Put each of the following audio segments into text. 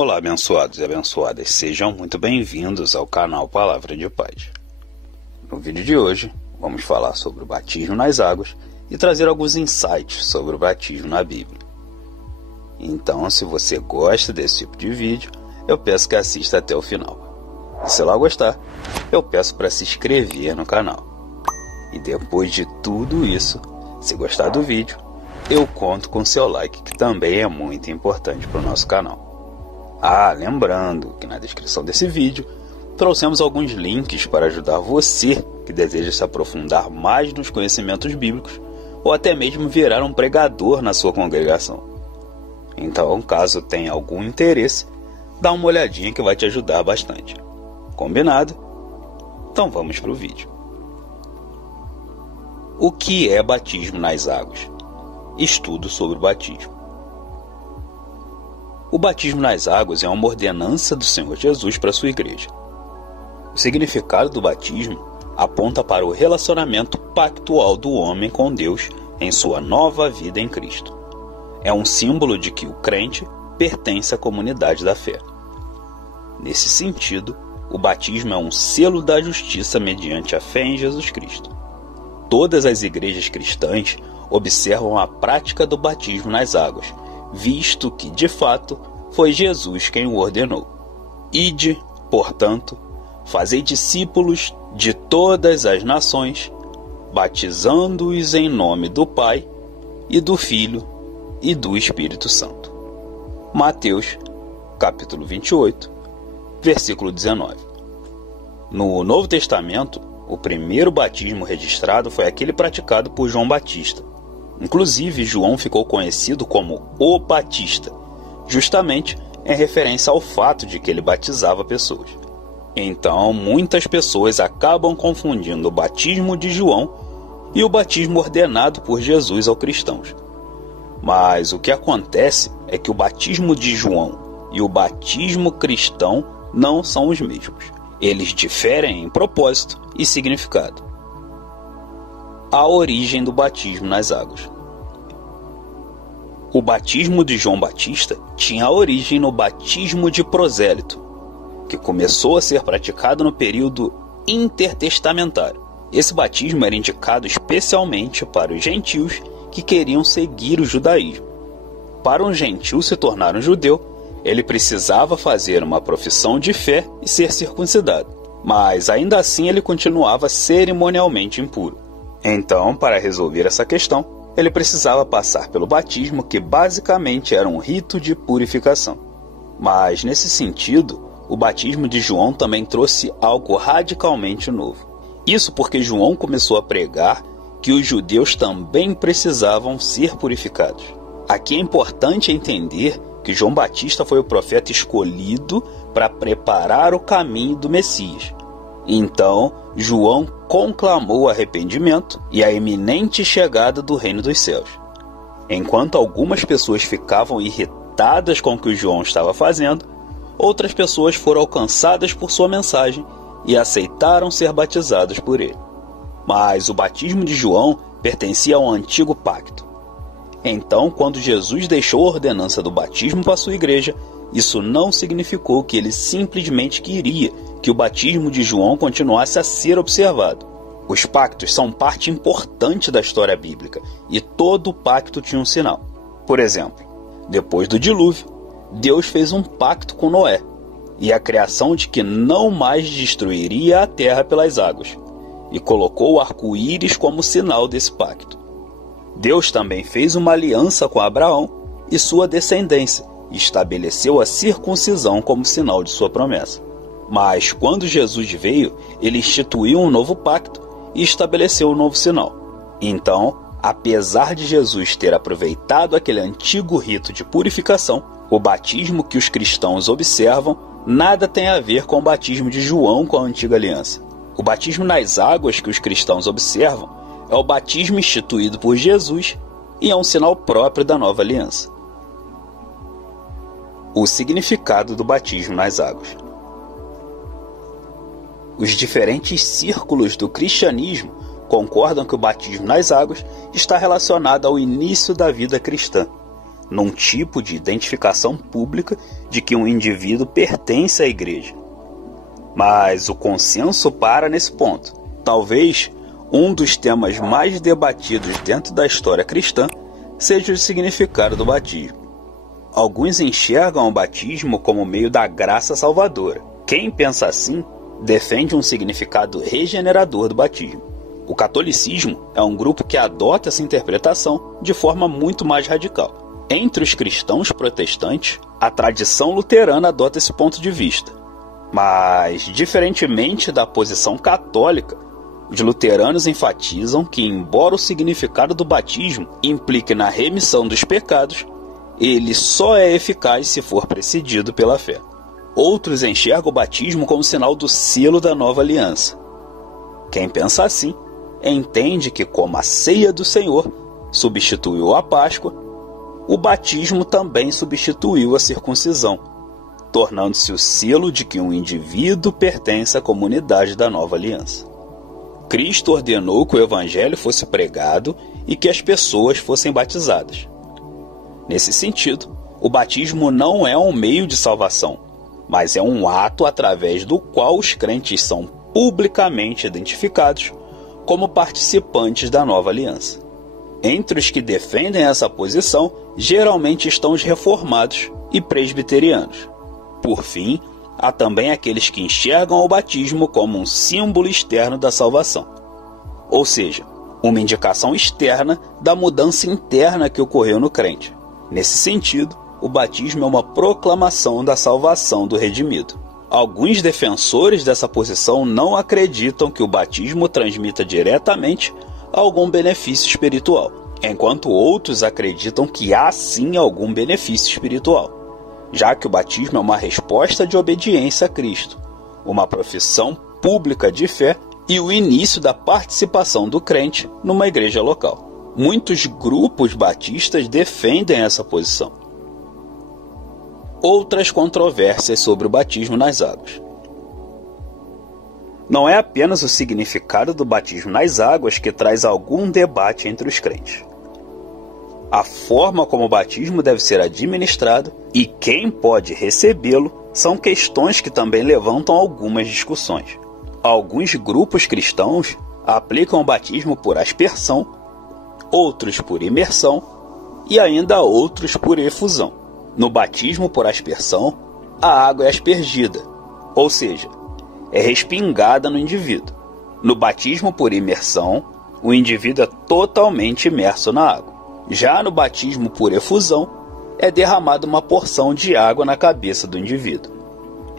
Olá, abençoados e abençoadas, sejam muito bem-vindos ao canal Palavra de Paz. No vídeo de hoje, vamos falar sobre o batismo nas águas e trazer alguns insights sobre o batismo na Bíblia. Então, se você gosta desse tipo de vídeo, eu peço que assista até o final. E se lá gostar, eu peço para se inscrever no canal. E depois de tudo isso, se gostar do vídeo, eu conto com seu like, que também é muito importante para o nosso canal. Lembrando que na descrição desse vídeo trouxemos alguns links para ajudar você que deseja se aprofundar mais nos conhecimentos bíblicos ou até mesmo virar um pregador na sua congregação. Então, caso tenha algum interesse, dá uma olhadinha que vai te ajudar bastante. Combinado? Então vamos para o vídeo. O que é batismo nas águas? Estudo sobre o batismo. O batismo nas águas é uma ordenança do Senhor Jesus para a sua igreja. O significado do batismo aponta para o relacionamento pactual do homem com Deus em sua nova vida em Cristo. É um símbolo de que o crente pertence à comunidade da fé. Nesse sentido, o batismo é um selo da justiça mediante a fé em Jesus Cristo. Todas as igrejas cristãs observam a prática do batismo nas águas, visto que, de fato, foi Jesus quem o ordenou. Ide, portanto, fazei discípulos de todas as nações, batizando-os em nome do Pai, e do Filho, e do Espírito Santo. Mateus, capítulo 28, versículo 19. No Novo Testamento, o primeiro batismo registrado foi aquele praticado por João Batista. Inclusive, João ficou conhecido como o Batista, justamente em referência ao fato de que ele batizava pessoas. Então, muitas pessoas acabam confundindo o batismo de João e o batismo ordenado por Jesus aos cristãos. Mas o que acontece é que o batismo de João e o batismo cristão não são os mesmos. Eles diferem em propósito e significado. A origem do batismo nas águas. O batismo de João Batista tinha origem no batismo de prosélito, que começou a ser praticado no período intertestamentário. Esse batismo era indicado especialmente para os gentios que queriam seguir o judaísmo. Para um gentil se tornar um judeu, ele precisava fazer uma profissão de fé e ser circuncidado, mas ainda assim ele continuava cerimonialmente impuro. Então, para resolver essa questão, ele precisava passar pelo batismo, que basicamente era um rito de purificação. Mas, nesse sentido, o batismo de João também trouxe algo radicalmente novo. Isso porque João começou a pregar que os judeus também precisavam ser purificados. Aqui é importante entender que João Batista foi o profeta escolhido para preparar o caminho do Messias. Então, João conclamou o arrependimento e a iminente chegada do reino dos céus. Enquanto algumas pessoas ficavam irritadas com o que João estava fazendo, outras pessoas foram alcançadas por sua mensagem e aceitaram ser batizadas por ele. Mas o batismo de João pertencia ao antigo pacto. Então, quando Jesus deixou a ordenança do batismo para sua igreja, isso não significou que ele simplesmente queria que o batismo de João continuasse a ser observado. Os pactos são parte importante da história bíblica e todo pacto tinha um sinal. Por exemplo, depois do dilúvio, Deus fez um pacto com Noé e a criação de que não mais destruiria a terra pelas águas, e colocou o arco-íris como sinal desse pacto. Deus também fez uma aliança com Abraão e sua descendência, e estabeleceu a circuncisão como sinal de sua promessa. Mas quando Jesus veio, ele instituiu um novo pacto e estabeleceu um novo sinal. Então, apesar de Jesus ter aproveitado aquele antigo rito de purificação, o batismo que os cristãos observam nada tem a ver com o batismo de João com a antiga aliança. O batismo nas águas que os cristãos observam é o batismo instituído por Jesus e é um sinal próprio da nova aliança. O significado do batismo nas águas. Os diferentes círculos do cristianismo concordam que o batismo nas águas está relacionado ao início da vida cristã. num tipo de identificação pública de que um indivíduo pertence à igreja. Mas o consenso para nesse ponto. Talvez um dos temas mais debatidos dentro da história cristã seja o significado do batismo. Alguns enxergam o batismo como meio da graça salvadora. Quem pensa assim defende um significado regenerador do batismo. O catolicismo é um grupo que adota essa interpretação de forma muito mais radical. Entre os cristãos protestantes, a tradição luterana adota esse ponto de vista. Mas, diferentemente da posição católica, os luteranos enfatizam que, embora o significado do batismo implique na remissão dos pecados, ele só é eficaz se for precedido pela fé. Outros enxergam o batismo como sinal do selo da nova aliança. Quem pensa assim, entende que, como a ceia do Senhor substituiu a Páscoa, o batismo também substituiu a circuncisão, tornando-se o selo de que um indivíduo pertence à comunidade da nova aliança. Cristo ordenou que o evangelho fosse pregado e que as pessoas fossem batizadas. Nesse sentido, o batismo não é um meio de salvação, mas é um ato através do qual os crentes são publicamente identificados como participantes da nova aliança. Entre os que defendem essa posição, geralmente estão os reformados e presbiterianos. Por fim, há também aqueles que enxergam o batismo como um símbolo externo da salvação, ou seja, uma indicação externa da mudança interna que ocorreu no crente. Nesse sentido, o batismo é uma proclamação da salvação do redimido. Alguns defensores dessa posição não acreditam que o batismo transmita diretamente algum benefício espiritual, enquanto outros acreditam que há sim algum benefício espiritual, já que o batismo é uma resposta de obediência a Cristo, uma profissão pública de fé e o início da participação do crente numa igreja local. Muitos grupos batistas defendem essa posição. Outras controvérsias sobre o batismo nas águas. Não é apenas o significado do batismo nas águas que traz algum debate entre os crentes. A forma como o batismo deve ser administrado e quem pode recebê-lo são questões que também levantam algumas discussões. Alguns grupos cristãos aplicam o batismo por aspersão, outros por imersão e ainda outros por efusão. No batismo por aspersão, a água é aspergida, ou seja, é respingada no indivíduo. No batismo por imersão, o indivíduo é totalmente imerso na água. Já no batismo por efusão, é derramada uma porção de água na cabeça do indivíduo.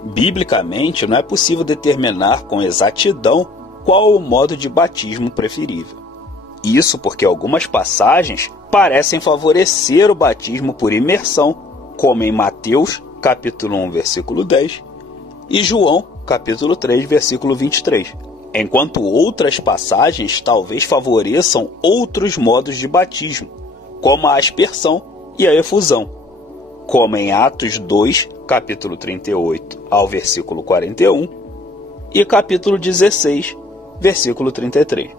Biblicamente, não é possível determinar com exatidão qual o modo de batismo preferível. Isso porque algumas passagens parecem favorecer o batismo por imersão, como em Mateus, capítulo 1, versículo 10, e João, capítulo 3, versículo 23, enquanto outras passagens talvez favoreçam outros modos de batismo, como a aspersão e a efusão, como em Atos 2, capítulo 38 ao versículo 41, e capítulo 16, versículo 33.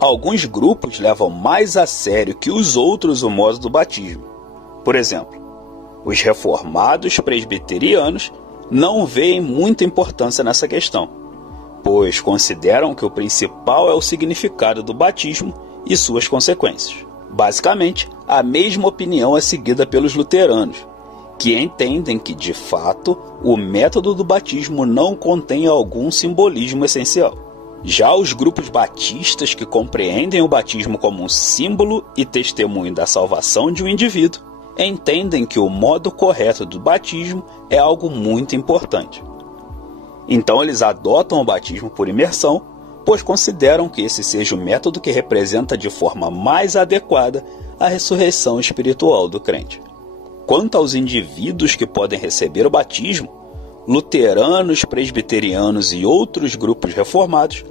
Alguns grupos levam mais a sério que os outros o modo do batismo. Por exemplo, os reformados presbiterianos não veem muita importância nessa questão, pois consideram que o principal é o significado do batismo e suas consequências. Basicamente, a mesma opinião é seguida pelos luteranos, que entendem que, de fato, o método do batismo não contém algum simbolismo essencial. Já os grupos batistas que compreendem o batismo como um símbolo e testemunho da salvação de um indivíduo, entendem que o modo correto do batismo é algo muito importante. Então eles adotam o batismo por imersão, pois consideram que esse seja o método que representa de forma mais adequada a ressurreição espiritual do crente. Quanto aos indivíduos que podem receber o batismo, luteranos, presbiterianos e outros grupos reformados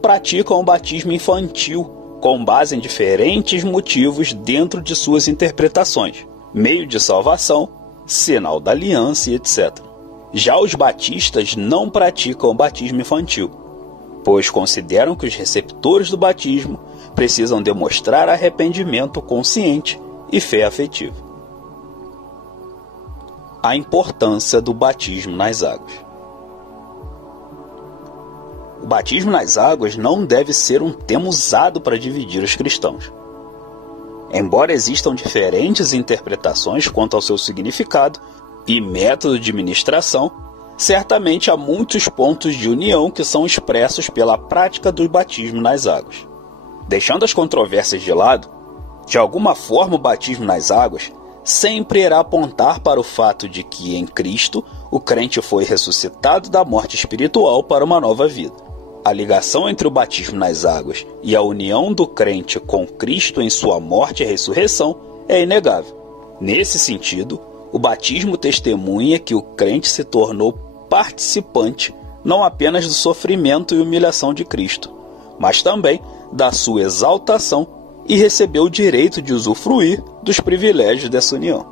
praticam o batismo infantil com base em diferentes motivos dentro de suas interpretações, meio de salvação, sinal da aliança e etc. Já os batistas não praticam o batismo infantil, pois consideram que os receptores do batismo precisam demonstrar arrependimento consciente e fé afetiva. a importância do batismo nas águas. O batismo nas águas não deve ser um tema usado para dividir os cristãos. Embora existam diferentes interpretações quanto ao seu significado e método de ministração, certamente há muitos pontos de união que são expressos pela prática do batismo nas águas. Deixando as controvérsias de lado, de alguma forma o batismo nas águas sempre irá apontar para o fato de que em Cristo o crente foi ressuscitado da morte espiritual para uma nova vida. A ligação entre o batismo nas águas e a união do crente com Cristo em sua morte e ressurreição é inegável. Nesse sentido, o batismo testemunha que o crente se tornou participante não apenas do sofrimento e humilhação de Cristo, mas também da sua exaltação e recebeu o direito de usufruir dos privilégios dessa união.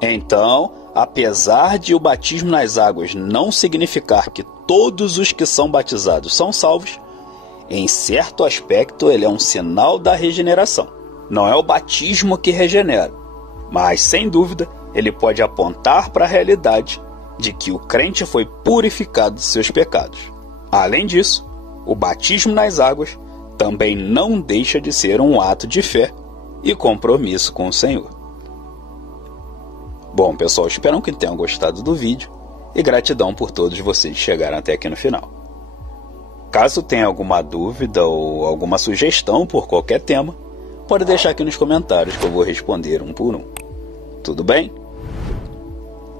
Então, apesar de o batismo nas águas não significar que todos os que são batizados são salvos, em certo aspecto ele é um sinal da regeneração. Não é o batismo que regenera, mas, sem dúvida, ele pode apontar para a realidade de que o crente foi purificado de seus pecados. Além disso, o batismo nas águas também não deixa de ser um ato de fé e compromisso com o Senhor. Bom, pessoal, espero que tenham gostado do vídeo e gratidão por todos vocês que chegaram até aqui no final. Caso tenha alguma dúvida ou alguma sugestão por qualquer tema, pode deixar aqui nos comentários que eu vou responder um por um. Tudo bem?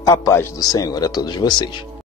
A paz do Senhor a todos vocês.